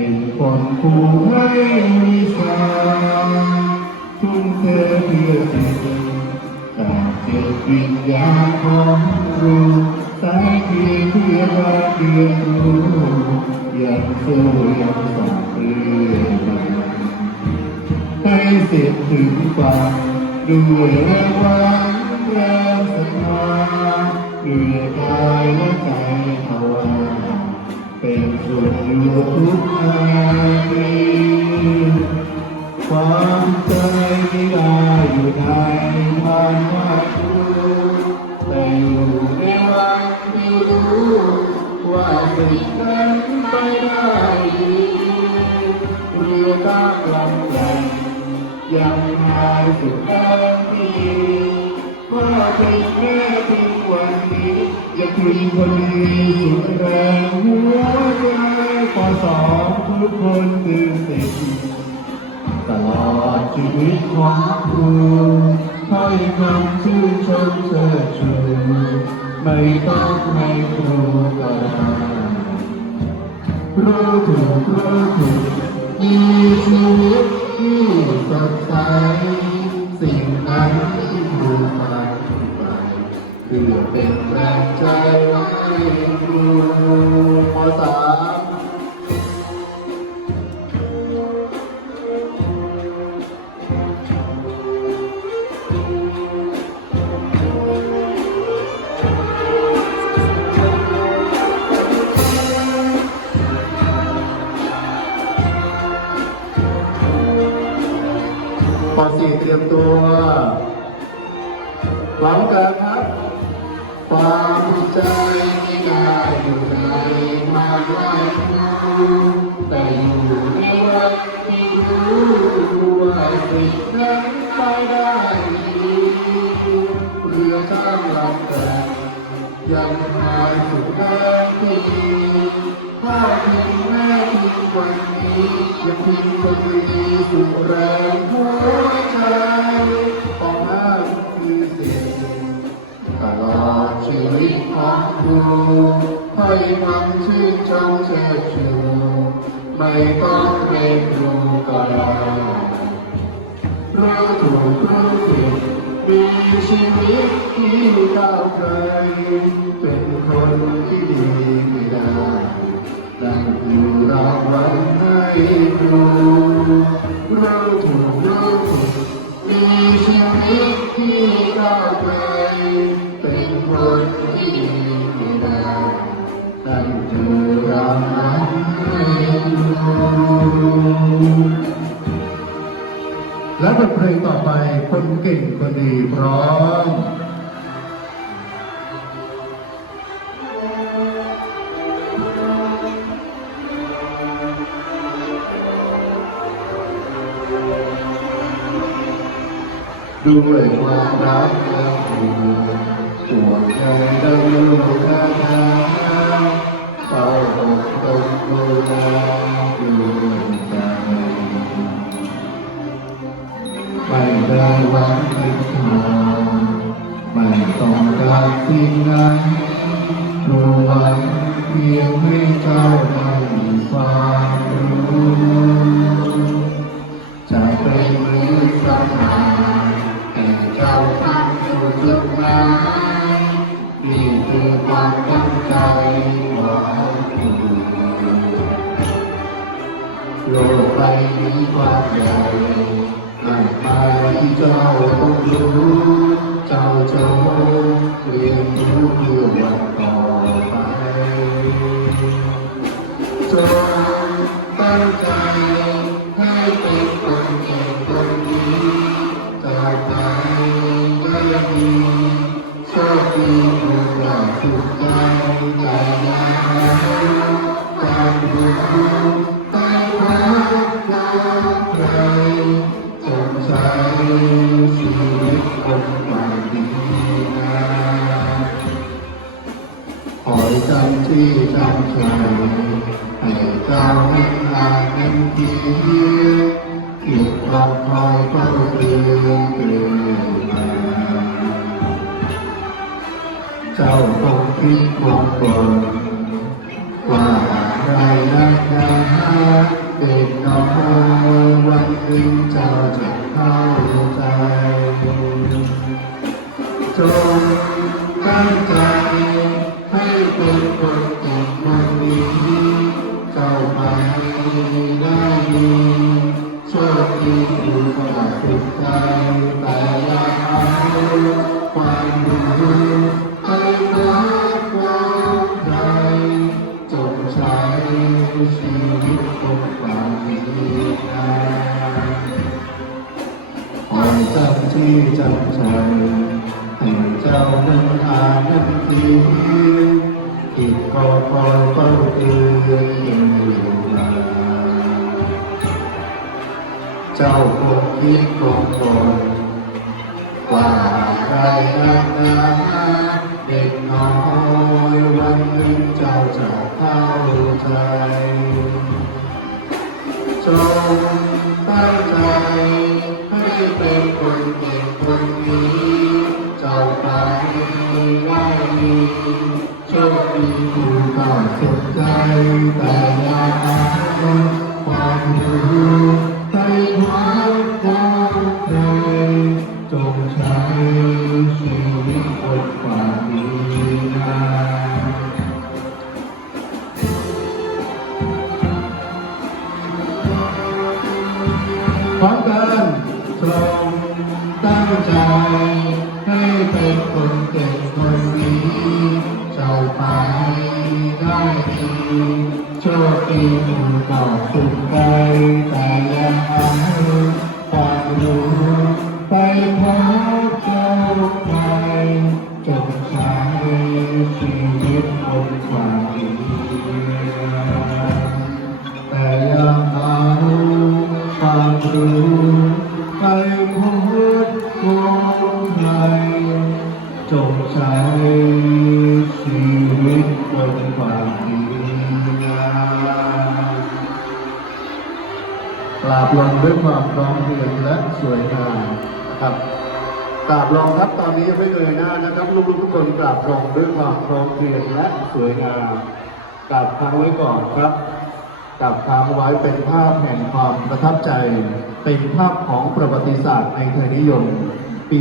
เป็นคนครูให้วิชารทุ่มเทเพื่อสิ่งจากจิตวิญญาณของครูสายเพียงเพื่อรักเรียนรู้ยังสู้ยังสอนเรื่อยมาให้เสร็จถึงฝั่งด้วยแรงวังแรงศรัทธาด้วยกายและใจ ความใจไม่ได้อยู่ในมันว่าครูแต่อยู่ในวันที่รู้ว่าสิ่งนั้นไปได้ดีเรือตั้งลำใหญ่ยังหายสุดแรง ดีพ่อเป็นแม่ทุกวันนี้อย่าทิ้งคนดีสุดแรงหัวใจขอสอนทุกคนตื่นเต้นตลอดชีวิตของครูให้คำชื่นชมเชิดชูไม่ต้องให้ครูก็ได้รู้ถูกรู้ถูกมีชีวิตที่สดใส มาไปเพื่อเป็นแรงใจให้ครูมสามปสี่เตรียมตัว พร้อมกันครับความใจไม่ได้อยู่ในมาว่าครูแต่อยู่ในวันที่รู้ว่าสิ่งนั้นไปได้ดีเรือข้ามลำแก่ยังหายสุดแรงที่ดีพ่อทิ้งแม่ทิ้งวันนี้ยังทิ้งคนดีสุดแรงหัวใจ เชิดชูไม่ต้องให้ครูก็ได้รู้ถูกรู้ผิดมีชีวิตที่ก้าวไกลเป็นคนที่ดีไม่ได้ดังอยู่รางวัลให้ครูรู้ถูกรู้ผิดมีชีวิตที่ก้าวไกล และบทเพลงต่อไปคนเก่งคนดีพร้อมด้วยความรักและห่วงปวดใจดังลูกท่า ทางเฝ้าอกตนดูแลด้วยใจไม่ได้หวังเป็นทองไม่ต้องการสิ่งใดรู้ไวังเพียงให้เจ้า โลกใบนี้กว้างใหญ่ไม่ไปเจ้าต้องรู้เจ้าจะเรียนรู้เพื่อวันต่อไปจงตั้งใจให้เป็นคนเก่งคนดีจากไปก็ยังมีโชคดีถูกหลอกถูกใจใจ เกิให้เจ้าให้ทาเป็นทีจิตรักคอยก็เตือนเตือนมเจ้าต้งคิดความบว่าอะรนั้ะเป็นน้อยวันนึงเจ้าจะเข้าใจจง ชีวิตคนความดีงามขอจำที่จำใจให้เจ้านั้นอ่านนั้นทีอีกก็คอยเฝ้าเตือนยังอยู่มาเจ้าคงคิดคงคอยว่าใครนักหนาเด็กน้อย นนึงเจ้าจะเข้าใจจงตั้งใจให้เป็นคนเก่งคนนี้เจ้าไปได้ดีโชคดีคุณก็สนใจแต่อย่าเอาความรู้ให้วัดความใครจงใช้ชีวิตคนความดีงา พร้อมกันตรงตั้งใจให้เป็นคนเก่งคนดีเจ้าไปได้ดีโชคดีต่อสุขใจแต่อย่าเอาความรู้ไปพร้อม งใช้ชีวิตบนความดีงามกราบลงด้วยความร้อมเพรียงและสวยงามนะครับกราบลองครับตอนนี้ยังไม่เงยหน้านะครับลูกๆทุกคนกราบลองด้วยความพร้อมเพรียงและสวยงามกราบค้างไว้ก่อนครับกับค้างไว้เป็นภาพแห่งความประทับใจ เป็นภาพของประวัติศาสตร์ในไทยนิยมปี